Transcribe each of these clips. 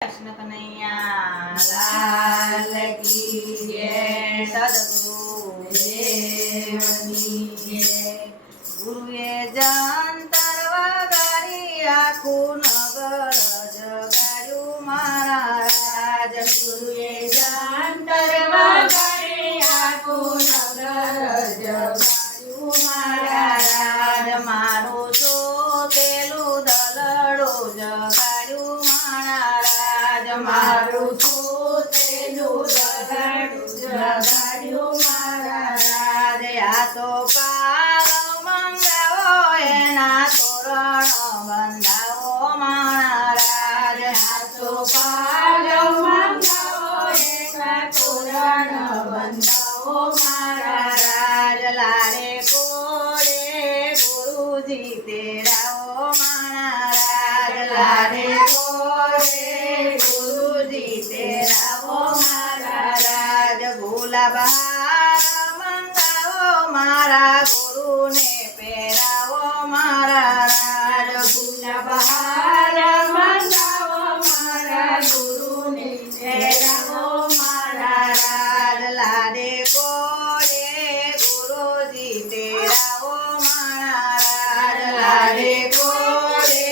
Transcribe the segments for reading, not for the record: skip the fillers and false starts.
कृष्ण कन्हैया लाल की जय। सद्गुरु देव की जय। गुरुए जंतर वगाड़ी आखું नगर जगाड़્યું महाराज। गुरुए जंतर वगाड़ी आखું नगर जगाड़્યું महाराज। माરું જોતેલું દલડું જગાડ્યું महाराज। મારું જોતેલું દલડું જગાડ્યું महाराज। આ તો પાલવ મંગાવો એના તોરણ બંધાવો महाराज। આ તો પાલવ મંગાવો એના તોરણ બંધાવો महाराज। લાડે કોડે ગુરુજી તેરાવો महाराज। લાડે કોડે ગુરુજી તેરાવો महाराज। ગુલાબહાર મંગાવો મારા ગુરુને પહેરાવો महाराज। ગુલાબહાર મંગાવો મારા ગુરુને પહેરાવો महाराज। લાડે કોડે ગુરુજી તેરાવો महाराज। લાડે કોડે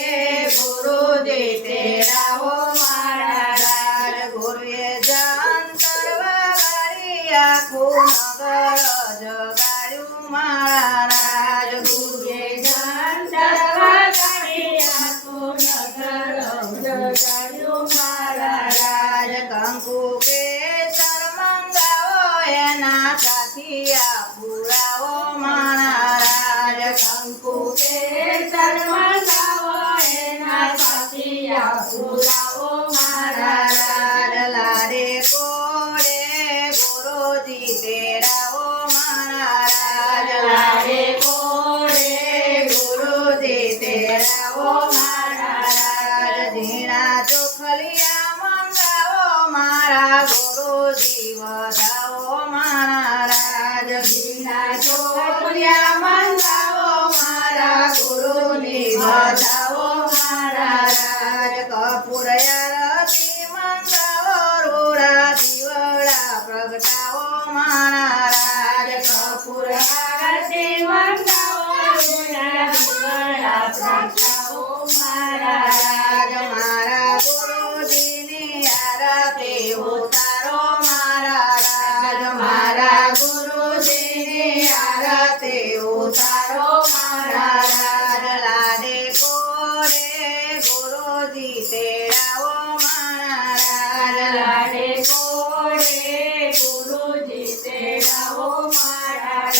ગુરુજી તેરાવો महाराज। ગુરુએ જંતર વગાડી આખું નગર જગાડ્યું महाराज। ગુરુએ જંતર વગાડી આખું નગર જગાડ્યું महाराज। કંકુ કેસર મંગાવો એના સાથિયા પુરાવો महाराज। કંકુ કેસર મંગાવો એના સાથિયા પુરાવો महाराज। લાડે કોડે ગુરુજી તેરાવો महाराज। લાડે કોડે ગુરુજી તેરાવો महाराज। ઝીણા ચોખલિયા મંગાવો મારા ગુરુજી વધાવો महाराज। ઝીણા ચોખલિયા મંગાવો મારા ગુરુજી વધાવો महाराज। કપૂર આરતી મંગાવો રૂડા દીવડા પ્રગટાવો महाराज। કપૂર આરતી મંગાવો રૂડા દીવડા પ્રગટાવો महाराज। મારા ગુરુજીની આરતી ઉતારો महाराज। મારા ગુરુજીની આરતી ઉતારો महाराज। લાડે કોડે ગુરુજી તેરાવો महाराज। લાડે કોડે ગુરુજી તેરાવો महाराज।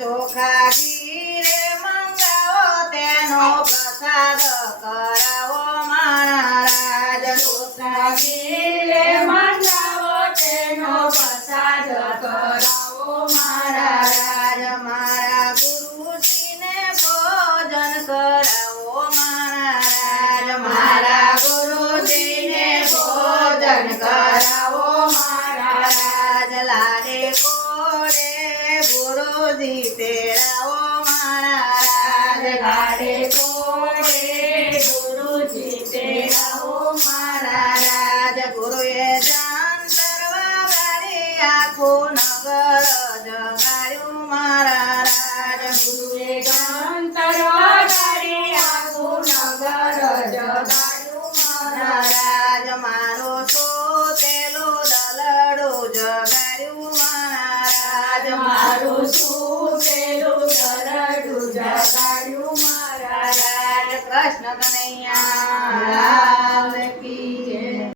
ચોખા ઘીરે મંગાવો તેનો પ્રસાદ કરાવો महाराज। ચોખા ઘીરે મંગાવો તેનો પ્રસાદ કરાવો महाराज। મારા ગુરુજીને ભોજન કરાવો महाराज। મારા ગુરુજીને ભોજન કરાવો महाराज। લાડે કોડે ગુરુજી તેરાવો महाराज। લાડે કોડે ગુરુજી તેરાવો महाराज। ગુરુએ જંતર વગાડી આખું નગર જગાડ્યું महाराज। ગુરુએ જંતર વગાડી આખું નગર જગાડ્યું महाराज। મારો સોતેલું દલડું જગાડ્યું महाराज। મારું સોતેલું દલડું જગાડ્યું महाराज। કૃષ્ણ કનૈયા